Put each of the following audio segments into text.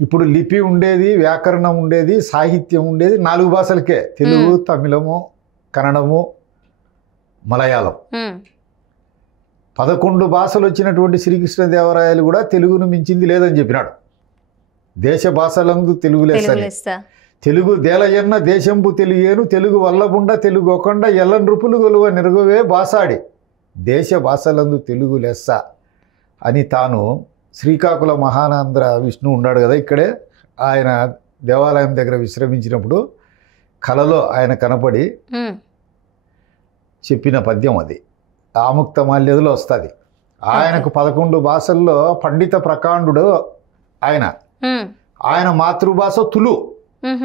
ఇప్పుడు లిపి ఉండేది, వ్యాకరణం ఉండేది, సాహిత్యం ఉండేది 4 భాషలకే. తెలుగు, తమిళము, కన్నడము, మలయాళం. 11 భాషలు వచ్చినటువంటి శ్రీకృష్ణదేవరాయలు కూడా తెలుగును మించింది లేదని చెప్పినాడు. దేశ భాషలందు తెలుగు లెస్స. తెలుగు దేలయన్న దేశంపు తెలుగేను, తెలుగు వల్లబుండ తెలుగు ఒకండ ఎల్ల నృపులు గొలువ నిరుగువే భాషాడి దేశ భాషలందు తెలుగు లెస్స అని తాను శ్రీకాకుళ మహానంద్ర విష్ణు ఉన్నాడు కదా ఇక్కడే, ఆయన దేవాలయం దగ్గర విశ్రమించినప్పుడు కలలో ఆయన కనపడి చెప్పిన పద్యం అది. ఆముక్తమాల్యదలో వస్తుంది. ఆయనకు 11 భాషల్లో పండిత ప్రకాండు ఆయన మాతృభాష తులు.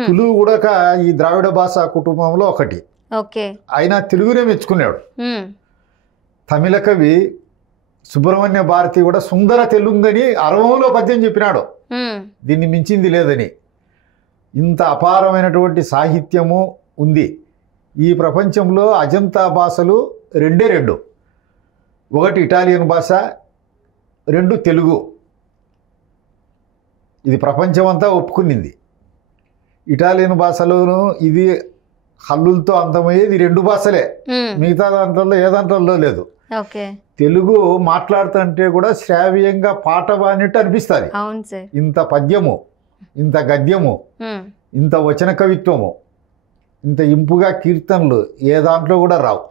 తులు కూడా ఈ ద్రావిడ భాష కుటుంబంలో ఒకటి. ఆయన తెలుగునే మెచ్చుకున్నాడు. తమిళ కవి సుబ్రహ్మణ్య భారతి కూడా సుందర తెలుగుని అరవంలో పద్యం చెప్పినాడు, దీన్ని మించింది లేదని. ఇంత అపారమైనటువంటి సాహిత్యము ఉంది. ఈ ప్రపంచంలో అజంతా భాషలు 2. ఒకటి ఇటాలియన్ భాష, 2 తెలుగు. ఇది ప్రపంచమంతా ఒప్పుకునింది. ఇటాలియన్ భాషలోను ఇది హల్లులతో అంతమయ్యేది 2 భాషలే. మిగతా దాంట్లో ఏ దాంట్లో లేదు. తెలుగు మాట్లాడుతుంటే కూడా శ్రావ్యంగా పాట బానిట్టు అనిపిస్తుంది. ఇంత పద్యము, ఇంత గద్యము, ఇంత వచన కవిత్వము, ఇంత ఇంపుగా కీర్తనలు ఏ దాంట్లో కూడా రావు.